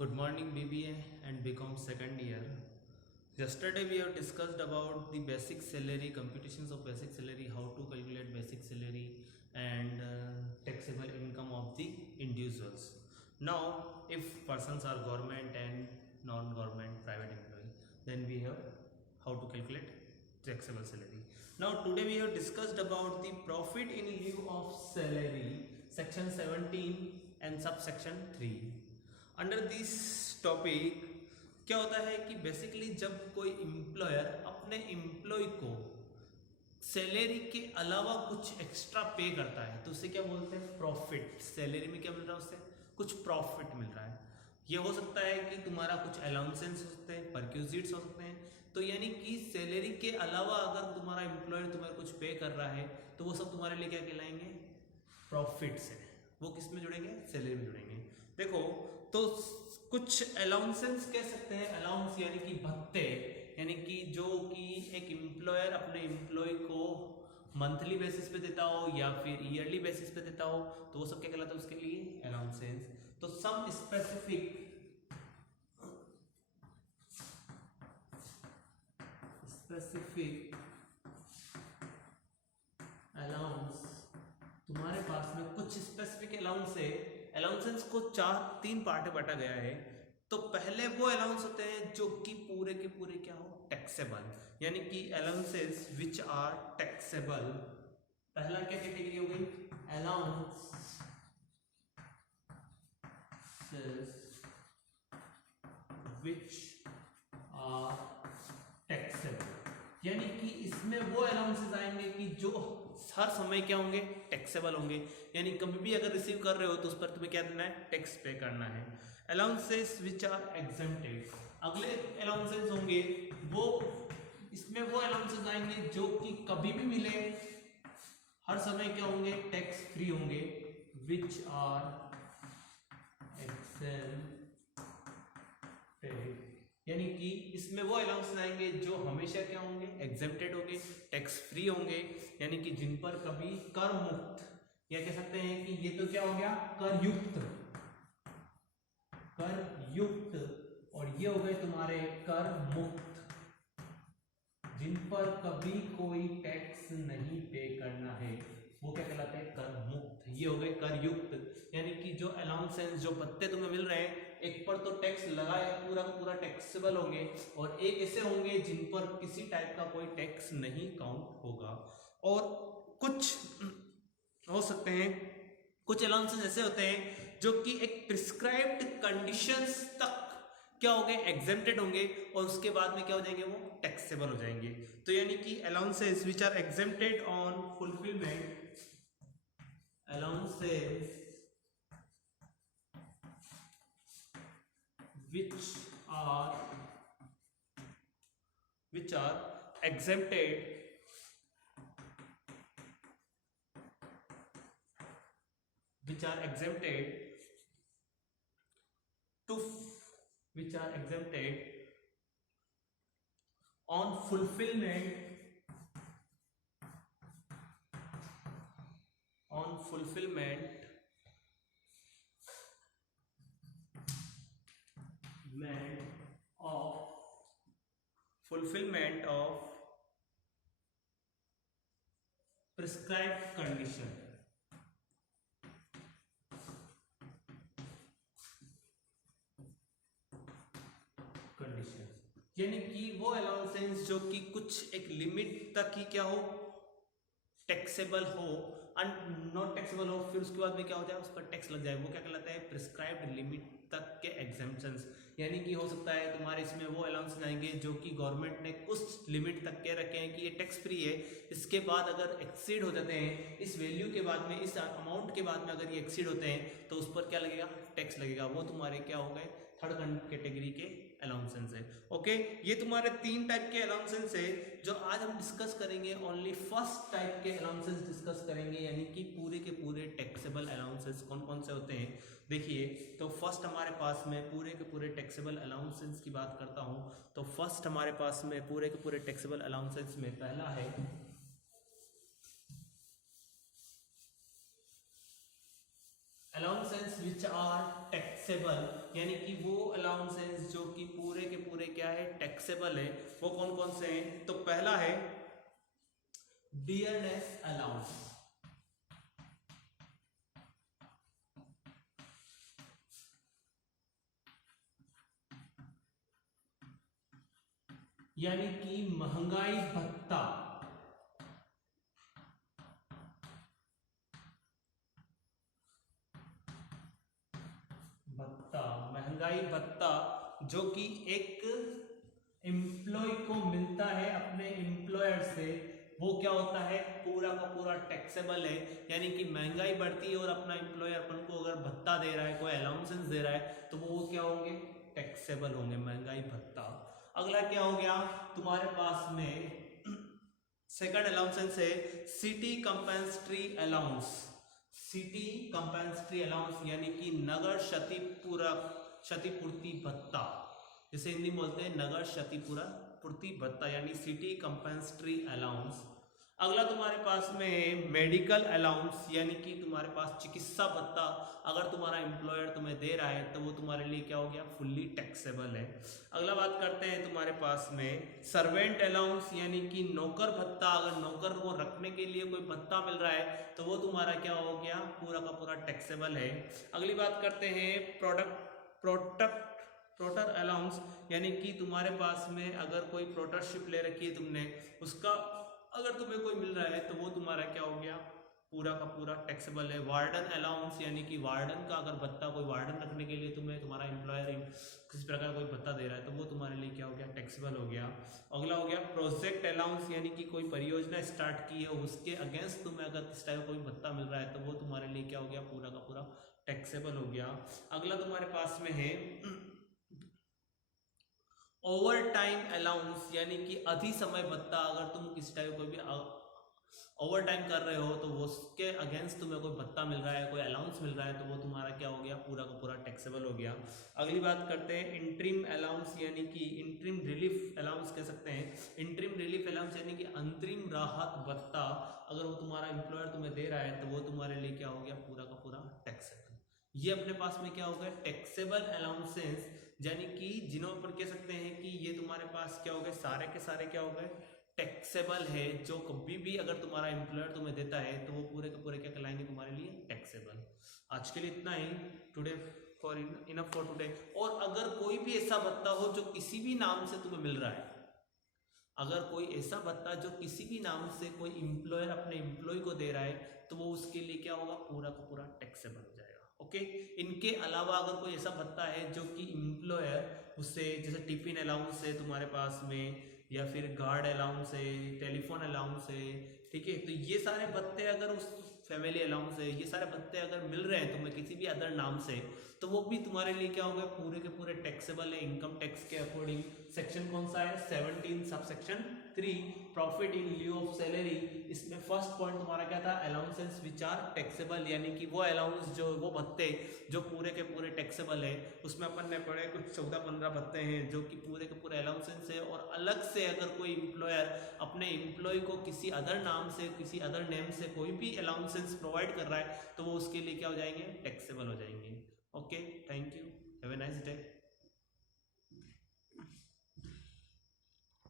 Good morning BBA and BCom second year. Yesterday we have discussed about the basic salary, computations of basic salary, how to calculate basic salary and taxable income of the individuals. Now if persons are government and non-government private employee, then we have how to calculate taxable salary. Now today we have discussed about the profit in lieu of salary, section 17 and subsection 3. Under this topic क्या होता है कि basically जब कोई employer अपने employ को salary के अलावा कुछ एक्स्ट्रा पे करता है तो उसे क्या बोलते हैं, प्रॉफिट। सैलरी में क्या मिल रहा है, उससे कुछ प्रॉफिट मिल रहा है। ये हो सकता है कि तुम्हारा कुछ अलाउंसेंस हो सकते हैं, परक्यूजिट्स हो सकते हैं। तो यानी कि सैलरी के अलावा अगर तुम्हारा एम्प्लॉयर तुम्हें कुछ पे कर रहा है तो वो सब तुम्हारे लिए क्या कहलाएंगे, प्रॉफिट से। वो किस में जुड़ेंगे, सैलरी में जुड़ेंगे। देखो तो कुछ अलाउंसेंस कह सकते हैं, अलाउंस यानी कि भत्ते, यानी कि जो कि एक एम्प्लॉयर अपने एम्प्लॉय को मंथली बेसिस पे देता हो या फिर ईयरली बेसिस पे देता हो तो वो सब क्या कहलाता है उसके लिए, अलाउंसेंस। तो सम स्पेसिफिक अलाउंस, तुम्हारे पास में कुछ स्पेसिफिक अलाउंस है। अलाउंसेंस को तीन पार्ट में बांटा गया है। तो पहले वो अलाउंस होते हैं जो कि पूरे के पूरे क्या हो, टैक्सेबल, यानी कि अलाउंसेस विच आर टैक्सेबल। पहला क्या कैटेगरी हो गई, अलाउंस विच आर टैक्सेबल, यानी कि इसमें वो अलाउंसेस आएंगे कि जो हर समय क्या होंगे, टैक्सेबल होंगे। यानी कभी भी अगर रिसीव कर रहे हो तो उस पर तुम्हें क्या देना है, टैक्स पे करना है। अलाउंसेस विच आर एग्जेम्प्टेड, अगले अलाउंसेस होंगे वो, इसमें वो अलाउंसेस आएंगे जो कि कभी भी मिले, हर समय क्या होंगे, टैक्स फ्री होंगे। विच आर एग्जेम्प्टेड, यानी कि इसमें वो अलाउंसेस आएंगे जो हमेशा क्या होंगे, एग्जेम्प्टेड होंगे, टैक्स फ्री होंगे, यानी कि जिन पर कभी कर मुक्त, या कह सकते हैं कि ये तो क्या हो गया, कर युक्त, और ये हो गए तुम्हारे कर मुक्त, जिन पर कभी कोई टैक्स नहीं पे करना है वो क्या कहलाते हैं, कर मुक्त। ये हो गए कर युक्त, यानी कि जो अलाउंसेंस, जो भत्ते तुम्हें मिल रहे हैं, एक पर तो टैक्स लगाए पूरा का पूरा टैक्सेबल होंगे, और एक ऐसे होंगे जिन पर किसी टाइप का कोई टैक्स नहीं काउंट होगा। और कुछ हो सकते हैं, कुछ अलाउंसेस ऐसे होते हैं जो कि एक प्रिस्क्राइब्ड कंडीशंस तक क्या होंगे, एग्जेम्प्टेड होंगे, और उसके बाद में क्या हो जाएंगे, वो टैक्सेबल हो जाएंगे। तो यानी कि allowances which are exempted on fulfilment, allowances which are exempted on fulfillment of prescribed condition, यानी कि वो अलाउंसेंस जो कि कुछ एक लिमिट तक ही क्या हो, टैक्सेबल हो, नॉट टैक्सेबल हो, फिर उसके बाद में क्या हो जाए, उस पर टैक्स लग जाए, वो क्या कहलाता है, प्रिस्क्राइब्ड लिमिट तक के एग्जेम्पशंस। यानी कि हो सकता है तुम्हारे इसमें वो अलाउंस आएंगे जो कि गवर्नमेंट ने कुछ लिमिट तक के रखे हैं कि ये टैक्स फ्री है, इसके बाद अगर एक्सीड हो जाते हैं, इस वैल्यू के बाद में, इस अमाउंट के बाद में अगर ये एक्सीड होते हैं तो उस पर क्या लगेगा, टैक्स लगेगा। वो तुम्हारे क्या हो गए, थर्ड कैटेगरी के अलाउंसेंस है। ओके, ये तुम्हारे तीन टाइप के अलाउंसेंस है जो आज हम डिस्कस करेंगे। ओनली फर्स्ट टाइप के अलाउंसेंस डिस्कस करेंगे, यानी कि पूरे के पूरे टैक्सेबल अलाउंसेंस कौन कौन से होते हैं। देखिए, तो फर्स्ट हमारे पास में पूरे के पूरे टैक्सेबल अलाउंसेंस की बात करता हूं, तो फर्स्ट हमारे पास में पूरे के पूरे टैक्सेबल अलाउंसेंस में पहला है अलाउंसेस विच आर टैक्सेबल, यानी कि वो अलाउंसेस जो कि पूरे के पूरे क्या है, टैक्सेबल है, वो कौन कौन से हैं? तो पहला है डियरनेस अलाउंस, यानी कि महंगाई भत्ता, महंगाई भत्ता जो कि एक एम्प्लॉय को मिलता है अपने एम्प्लॉयर से, वो क्या होता है, पूरा का पूरा टैक्सेबल है। यानी कि महंगाई बढ़ती है और अपना एम्प्लॉयर अपन को अगर भत्ता दे रहा है, कोई अलाउंसेस दे रहा है, तो वो क्या होंगे, टैक्सेबल होंगे, महंगाई भत्ता। अगला क्या हो गया तुम्हारे पास में, सेकंड अलाउंसेस है city compensatory allowance, city compensatory allowance यानी कि नगर क्षतिपूर्ति भत्ता, जैसे हिंदी में बोलते हैं नगर क्षतिपूर्ति भत्ता, यानी सिटी कंपेंसेटरी अलाउंस। अगला तुम्हारे पास में है मेडिकल अलाउंस, यानी कि तुम्हारे पास चिकित्सा भत्ता अगर तुम्हारा एम्प्लॉयर तुम्हें दे रहा है तो वो तुम्हारे लिए क्या हो गया, फुल्ली टैक्सेबल है। अगला बात करते हैं तुम्हारे पास में सर्वेंट अलाउंस, यानी कि नौकर भत्ता, अगर नौकर को रखने के लिए कोई भत्ता मिल रहा है तो वो तुम्हारा क्या हो गया, पूरा का पूरा टैक्सेबल है। अगली बात करते हैं प्रोटर अलाउंस, यानी कि तुम्हारे पास में अगर कोई प्रोटरशिप ले रखी है तुमने, उसका अगर तुम्हें कोई मिल रहा है तो वो तुम्हारा क्या हो गया, पूरा का पूरा टैक्सेबल है। वार्डन अलाउंस, यानी कि वार्डन का अगर भत्ता, कोई वार्डन रखने के लिए तुम्हें तुम्हारा एम्प्लॉयर किसी प्रकार कोई भत्ता दे रहा है तो वो तुम्हारे लिए क्या हो गया, टैक्सेबल हो गया। अगला हो गया प्रोजेक्ट अलाउंस, यानी कि कोई परियोजना स्टार्ट की है उसके अगेंस्ट तुम्हें अगर इस टाइप कोई भत्ता मिल रहा है तो वो तुम्हारे लिए क्या हो गया, पूरा का पूरा टैक्सेबल हो गया। अगला तुम्हारे पास में है ओवर टाइम अलाउंस, यानी कि अधि समय भत्ता, अगर तुम किसी टाइप कोई भी ओवर टाइम कर रहे हो तो वो उसके अगेंस्ट तुम्हें कोई भत्ता मिल रहा है, कोई अलाउंस मिल रहा है तो वो तुम्हारा क्या हो गया, पूरा का पूरा टैक्सेबल हो गया। अगली बात करते हैं इंटरिम अलाउंस, यानी कि इंटरिम रिलीफ अलाउंस कह सकते हैं। इंटरिम रिलीफ अलाउंस यानी कि अंतरिम राहत भत्ता, अगर वो तुम्हारा एम्प्लॉयर तुम्हें दे रहा है तो वो तुम्हारे लिए क्या हो गया, पूरा का पूरा टैक्सेबल। ये अपने पास में क्या हो गया, टैक्सेबल अलाउंसेस, यानी कि जिन्हों पर कह सकते हैं कि ये तुम्हारे पास क्या हो गए, सारे के सारे क्या हो गए, टैक्सेबल है। जो कभी भी अगर तुम्हारा एम्प्लॉयर तुम्हें देता है तो वो पूरे के पूरे क्या कहलाएंगे, तुम्हारे लिए टैक्सेबल। आज के लिए इतना ही, today for enough for today. और अगर कोई भी ऐसा भत्ता हो जो किसी भी नाम से तुम्हें मिल रहा है, अगर कोई ऐसा भत्ता जो किसी भी नाम से कोई एम्प्लॉयर अपने एम्प्लॉय को दे रहा है तो वो उसके लिए क्या होगा, पूरा का पूरा टैक्सेबल हो जाएगा। ओके, इनके अलावा अगर कोई ऐसा भत्ता है जो कि एम्प्लॉयर उससे, जैसे टिफिन अलाउंस है तुम्हारे पास में, या फिर गार्ड अलाउंस है, टेलीफोन अलाउंस है, ठीक है, तो ये सारे भत्ते अगर उस फैमिली अलाउंस है, ये सारे भत्ते अगर मिल रहे हैं तुम्हें किसी भी अदर नाम से तो वो भी तुम्हारे लिए क्या होगा, पूरे के पूरे टैक्सेबल है इनकम टैक्स के अकॉर्डिंग। सेक्शन कौन सा है, 17 sub section 3 profit in lieu of salary. इसमें फर्स्ट पॉइंट तुम्हारा क्या था, अलाउंसेस विच आर टैक्सेबल, यानी कि वो अलाउंस जो वो भत्ते जो पूरे के पूरे टैक्सेबल है। उसमें अपन ने पढ़े कुछ 14-15 भत्ते हैं जो कि पूरे के पूरे अलाउंसेस है। और अलग से अगर कोई एम्प्लॉयर अपने एम्प्लॉय को किसी अदर नाम से, किसी अदर नेम से कोई भी अलाउंसेस प्रोवाइड कर रहा है तो वो उसके लिए क्या हो जाएंगे, टैक्सेबल हो जाएंगे। Okay, thank you, have a nice day.